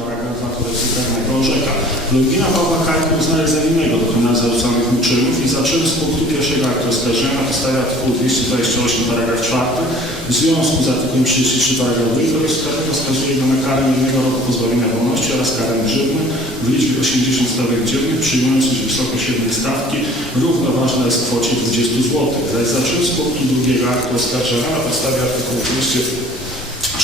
paragraf 2 kodeksu karnego orzeka. Logina Pawła Karty uznaje za winnego dokonania zarzucanych mu czynów i zaczyny z punktu pierwszego aktu oskarżenia na podstawie artykułu 228 paragraf 4 w związku z artykułem 33 paragraf 2 kodeksu karnego skazuje go na karę jednego roku pozbawienia wolności oraz karę grzywny w liczbie 80 stawek dziennych, przyjmując, wysokość jednej stawki równoważna jest kwocie 20 zł. Zaś zaczyn z punktu drugiego aktu oskarżenia na podstawie artykułu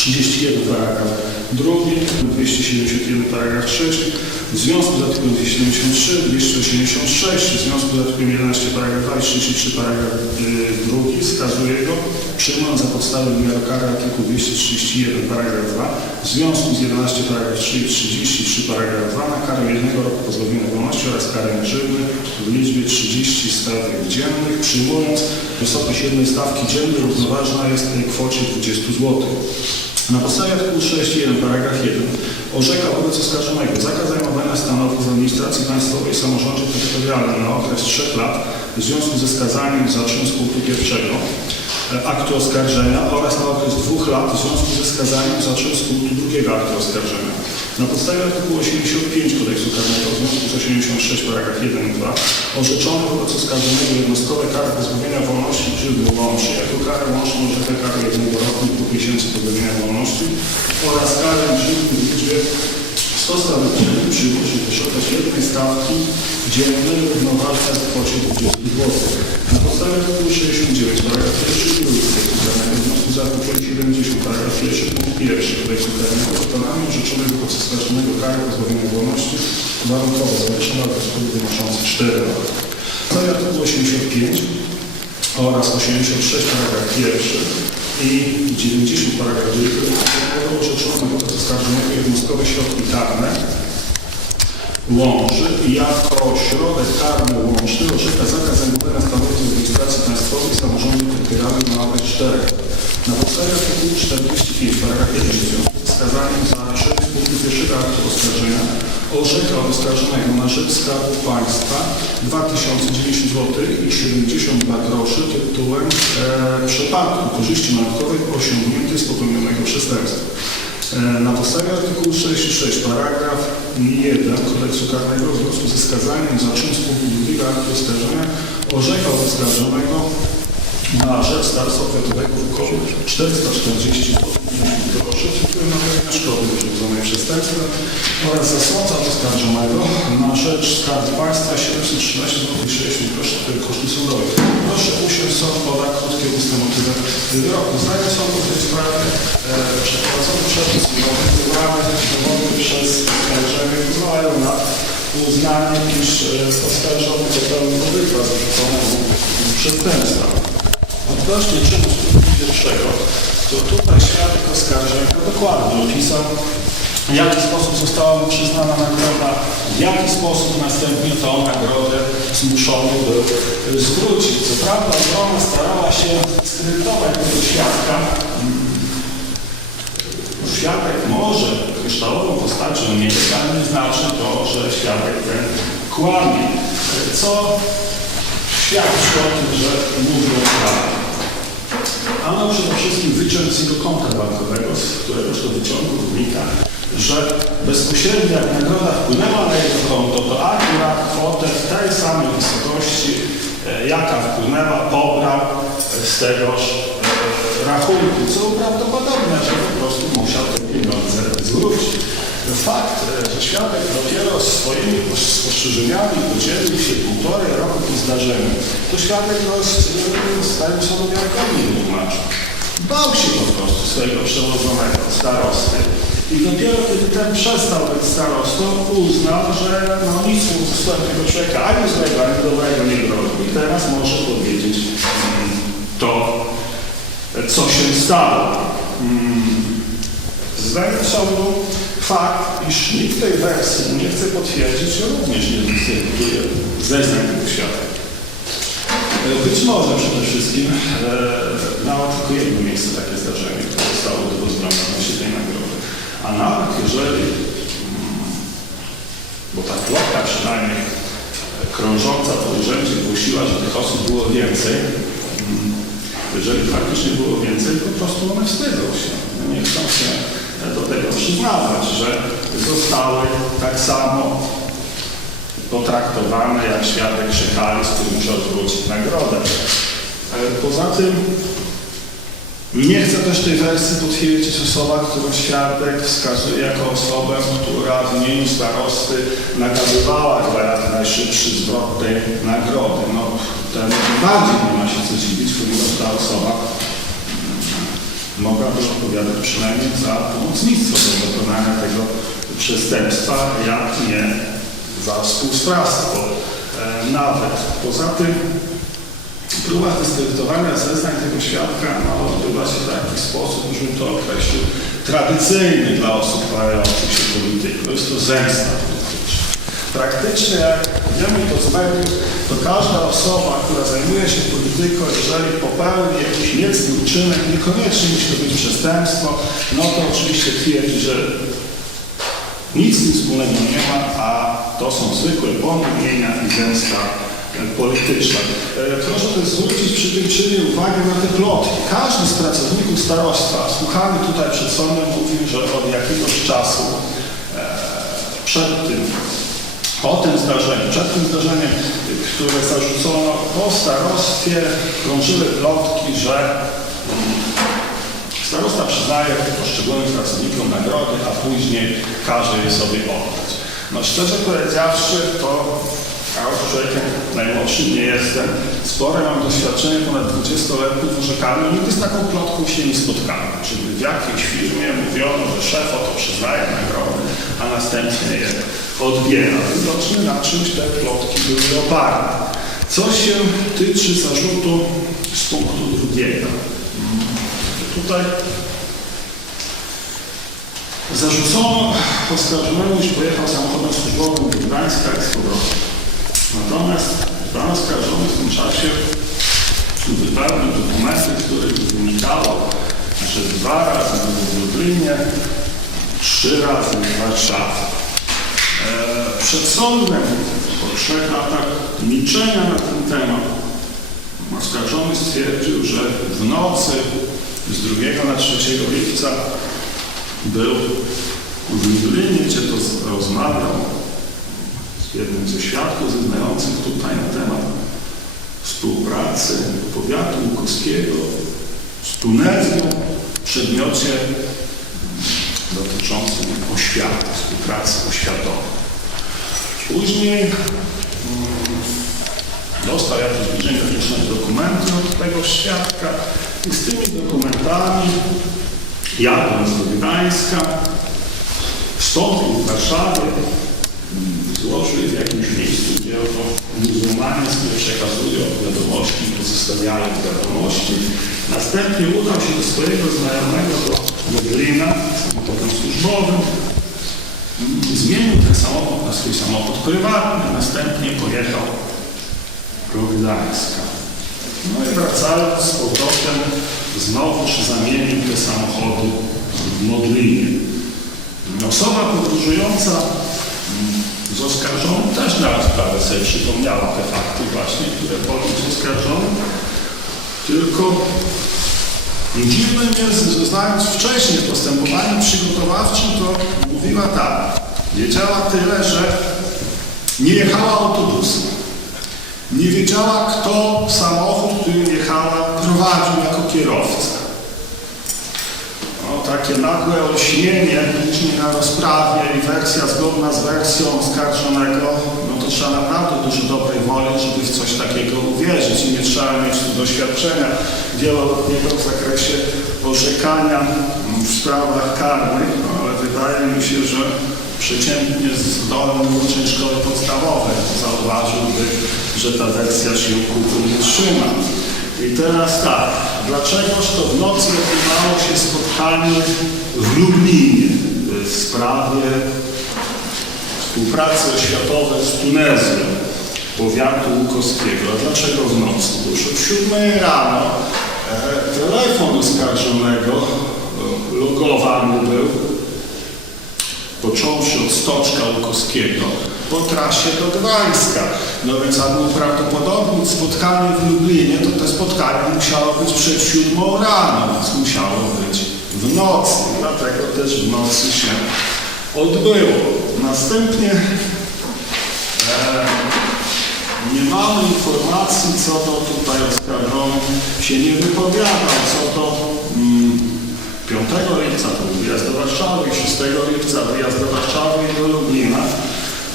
231 paragraf drugi, 271 paragraf trzeci, w związku z artykułem 273, 286, w związku z artykułem 11 paragraf 2 i 33 paragraf y, drugi skazuje go, przyjmując za podstawę wymiaru kary artykuł 231 paragraf 2, w związku z 11 paragraf 3 i 33 paragraf 2 na karę jednego roku pozbawienia wolności oraz karę grzywny w liczbie 30 stawek dziennych, przyjmując wysokość jednej stawki dziennej równoważna jest tej kwocie 20 zł. Na podstawie artykułu 61 paragraf 1 orzeka wobec oskarżonego zakaz zajmowania stanowisk w administracji państwowej i samorządzie terytorialnym na okres 3 lat w związku ze skazaniem za czyn pierwszego e, aktu oskarżenia oraz na okres 2 lat w związku ze skazaniem za czyn drugiego aktu oskarżenia. Na podstawie artykułu 85 kodeksu karnego w związku z 86 paragraf 1 i 2 orzeczono wobec oskarżonego jednostkowe kary pozbawienia wolności czy wyłącznie jako karę łączną orzeka karę jednego roku i dwóch miesięcy pozbawienia wolności oraz karę grzywny w liczbie 100 stawek dziennych przy że wysokość jednej stawki dziennej równoważna jest kwocie 20 zł. Na podstawie artykułu 69 paragraf 1 i 2 kodeksu karnego w związku z artykułem 70 paragraf 1 punkt 1 kodeksu karnego wykonanie orzeczonego wobec oskarżonego kary pozbawienia wolności warunkowo zawieszona w rozkładzie wynoszący 4 lata. Na podstawie artykułu 85 oraz 86 paragraf 1 i 90 paragraf 2 orzeczono oskarżonego jednostkowe środki karne łączy jako środek karny łączny orzeka zakaz zajmowania stanowisk administracji państwowej samorządu terytorialnym na okres 4. Na podstawie artykułu 45 paragraf 1 w związku z skazaniem za czyn punktu pierwszego aktu oskarżenia orzeka oskarżonego na rzecz Skarbu Państwa 2090 zł i 72 groszy tytułem e, przepadku korzyści majątkowej osiągniętej z popełnionego przestępstwa. E, Na podstawie artykułu 66 paragraf 1 kodeksu karnego w związku ze skazaniem za czyn z punktu aktu oskarżenia orzeka oskarżonego na rzecz starostwa powiatowego w Łukowie 440 zł groszy tytułem naprawienia szkody wyrządzonej przestępstwem oraz zasądza oskarżonego na rzecz Skarbu Państwa 713 zł 60 groszy koszty sądowe. Proszę usiąść sąd poda krótkie ustne motywem wyroku. Zdanie sądu w tej sprawie e, przeprowadzony przepis sądowy wybrany dowody przez oskarżenie pozwalają na uznanie, iż oskarżony popełnił zarzucone mu przestępstwa. Odnośnie czynu skutku pierwszego, to tutaj świadek oskarżenia dokładnie opisał, w jaki sposób została mu przyznana nagroda, w jaki sposób następnie tą nagrodę zmuszony był zwrócić. Co prawda strona starała się skrytować tego świadka. Świadek może kryształową postacią jest, ale nie znaczy to, że świadek ten kłamie. Co świadczy o tym, że mówią prawdę. Ano przede wszystkim wyciąg z jego konta bankowego, z któregoż to wyciągu wynika, że bezpośrednio jak nagroda wpłynęła na jego konto, to akurat kwotę w tej samej wysokości, e, jaka wpłynęła, pobrał z tegoż e, rachunku, co prawdopodobne, że po prostu musiał te pieniądze zwrócić. Fakt, e, że świadek dopiero swoimi spostrzeżeniami podzielił się półtorej roku po zdarzeniu, to świadek no, z starym sądowiarkowi nie tłumaczył. Bał się po prostu swojego przełożonego, starosty. I dopiero kiedy ten przestał być starostą, uznał, że no nic mu z tego człowieka ani złego, ani dobrego nie grozi. I teraz może powiedzieć mm, to, Mm, Zdaniem sądu fakt, iż nikt tej wersji nie chce potwierdzić, również nie dyskryminuje zeznań tego świadka. E, Być może przede wszystkim e, miało tylko jedno miejsce takie zdarzenie, które zostało udowodnione odnośnie tej nagrody. A nawet jeżeli, mm, bo ta plotka przynajmniej e, krążąca po urzędzie głosiła, że tych osób było więcej, mm, jeżeli faktycznie było więcej, to po prostu one wstydzą się. Nie chcą się do tego przyznawać, że zostały tak samo potraktowane jak świadek Szykali, z którym trzeba zwrócić nagrodę. E, Poza tym nie chcę też tej wersji potwierdzić osoba, którą świadek wskazuje jako osobę, która w imieniu starosty nagadywała gwarant najszybszy zwrot tej nagrody. No, ten bardziej nie ma się co dziwić, ponieważ ta osoba mogłaby odpowiadać przynajmniej za pomocnictwo do dokonania tego przestępstwa, jak nie za współsprawstwo e, nawet. Poza tym próba dyskredytowania zeznań tego świadka no, odbywa się w taki sposób, żebym to określił, tradycyjny dla osób parających się polityką. Jest to zemsta. Praktycznie, jak wiemy to z mediów, to każda osoba, która zajmuje się polityką, jeżeli popełni jakiś niecny uczynek, niekoniecznie musi to być przestępstwo, no to oczywiście twierdzi, że nic z tym wspólnego nie ma, a to są zwykłe pomówienia i zemsta e, polityczna. E, Proszę też zwrócić przy tym czynie uwagę na te plotki. Każdy z pracowników starostwa, słuchany tutaj przed sądem, mówił, że od jakiegoś czasu e, przed tym, po tym zdarzeniu, przed tym zdarzeniem, które zarzucono po starostwie, krążyły plotki, że Starosta przyznaje poszczególnym pracownikom nagrody, a później każe je sobie oddać. No szczerze powiedziawszy, to ja już człowiekiem najmłodszym nie jestem. Spore mam doświadczenie, ponad 20-letnie w orzekaniu. Nigdy z taką plotką się nie spotkałem. Czyli w jakiejś firmie mówiono, że szef oto przyznaje nagrody, a następnie je odbiera. Widocznie na czymś te plotki były oparte. Co się tyczy zarzutu z punktu drugiego. Tutaj zarzucono oskarżonemu, że pojechał samochodem służbowym do Gdańska i z powrotem. Natomiast pan oskarżony w tym czasie wypełnił dokumenty, z których wynikało, że dwa razy był w Lublinie, trzy razy w Warszawie. E, Przed sądem po trzech latach milczenia na ten temat oskarżony stwierdził, że w nocy z 2 na 3 lipca był w Lublinie, gdzie to rozmawiał z jednym ze świadków zeznających tutaj na temat współpracy powiatu łukowskiego z Tunezją w przedmiocie dotyczącym oświaty, współpracy oświatowej. Później mm, dostał jakieś zbliżenie techniczne dokumenty od tego świadka i z tymi dokumentami jadąc do Gdańska wstąpił w Warszawie, mm, złożył w jakimś miejscu, gdzie oto muzułmanie sobie przekazują wiadomości, pozostawiają wiadomości. Następnie udał się do swojego znajomego Lublina, samochodem służbowym, Zmienił ten samochód na swój samochód prywatny, następnie pojechał do Gdańska. No i wracając z powrotem, znowuż zamienił te samochody w Modlinie. Osoba podróżująca mm, z oskarżonym też na sprawę sobie przypomniała te fakty właśnie, które podniósł oskarżony, tylko Dziwnym jest, znając wcześniej w postępowaniu przygotowawczym, to mówiła tak. Wiedziała tyle, że nie jechała autobusem. Nie wiedziała, kto samochód, którym jechała, prowadził jako kierowca. Takie nagłe olśnienie później na rozprawie i wersja zgodna z wersją oskarżonego, no to trzeba naprawdę dużo dobrej woli, żeby w coś takiego uwierzyć i nie trzeba mieć doświadczenia wieloletniego w zakresie orzekania w sprawach karnych, no, ale wydaje mi się, że przeciętnie zdolny uczeń szkoły podstawowej zauważyłby, że ta wersja się kupy nie trzyma. I teraz tak, dlaczegoż to w nocy odbywało się spotkanie w Lublinie w sprawie współpracy oświatowej z Tunezją, powiatu łukowskiego. A dlaczego w nocy? Już o 7 rano e, telefon oskarżonego e, logowany był, począwszy od Stoczka Łukowskiego, po trasie do Gdańska. No więc aby uprawdopodobnić spotkanie w Lublinie, to to spotkanie musiało być przed siódmą rano, więc musiało być w nocy. Dlatego tego też w nocy się odbyło. Następnie e, nie mamy informacji co do tutaj oskarżony się nie wypowiadał, co do 5 lipca był wyjazd do Warszawy, 6 lipca wyjazd do Warszawy i do Lublina,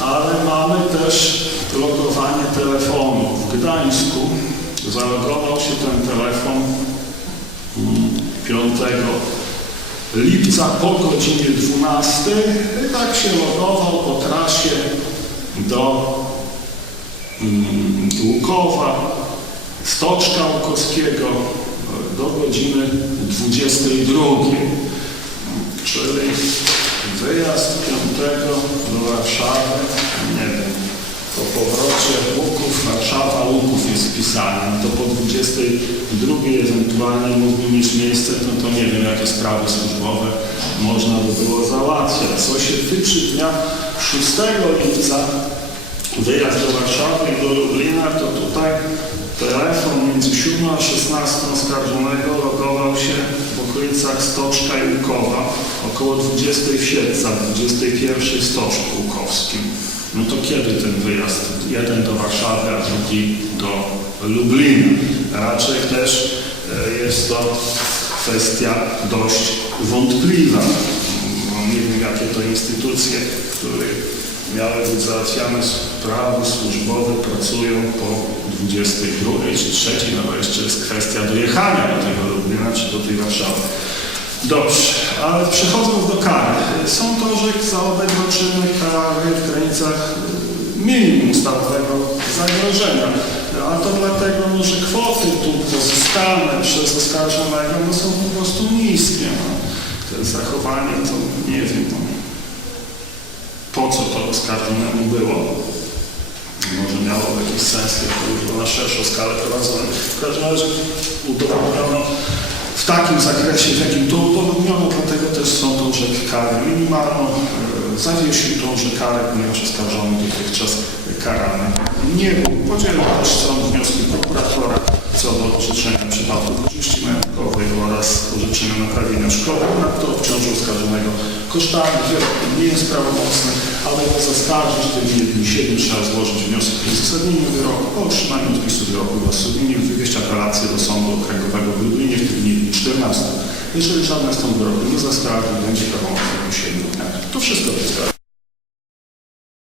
ale mamy też logowanie telefonu. W Gdańsku zalogował się ten telefon mm, 5 lipca po godzinie 12 i tak się logował po trasie do mm, Łukowa, Stoczka Łukowskiego do godziny 22. Czyli wyjazd 5 do Warszawy, nie wiem, po powrocie Łuków, Warszawa, Łuków jest wpisany, to po 22 ewentualnie mógłby mieć miejsce, no to nie wiem, jakie sprawy służbowe można by było załatwiać. Co się tyczy dnia 6 lipca, wyjazd do Warszawy i do Lublina, to tutaj telefon między 7 a 16 oskarżonego logował się w okolicach Stoczka i Łukowa, około 20 w Siedlcach, 21 w Stoczku Łukowskim. No to kiedy ten wyjazd? Jeden do Warszawy, a drugi do Lublina. Raczej też e, jest to kwestia dość wątpliwa. Nie wiem, jakie to instytucje, które miały być załatwiane sprawy służbowe, pracują 22 czy 3, no bo jeszcze jest kwestia dojechania do tego Lublina czy do tej Warszawy. Dobrze, ale przechodząc do kary. Sąd orzekł za obydwa czyny kary w granicach y, minimum stałego zagrożenia. A to dlatego, że kwoty tu pozyskane przez oskarżonego no, są po prostu niskie. No. To zachowanie to nie wiem, no, po co to oskarżonemu było. Miało jakiś sens, już było na szerszą skalę prowadzone. W każdym razie udowodniono w takim zakresie, w jakim to udowodniono, dlatego też sąd orzekł karę minimalną, e, zawiesił tąże karę, ponieważ oskarżony dotychczas karany nie był. Podzielił też sąd wnioski prokuratora co do orzeczenia przypadku korzyści majątkowej oraz orzeczenia naprawienia szkody. Ponadto obciążył oskarżonego kosztami. Wyrok nie jest prawomocny, ale by zaskarżyć w terminie dni 7 trzeba złożyć wniosek o uzasadnienie wyroku, po otrzymaniu odpisu wyroku oraz sumienie wywieźć apelację do Sądu Okręgowego w Lublinie w dni 14. Jeżeli żadne z tą wyroku nie zaskarży, będzie prawomocny po 7 dniach. To wszystko w sprawie.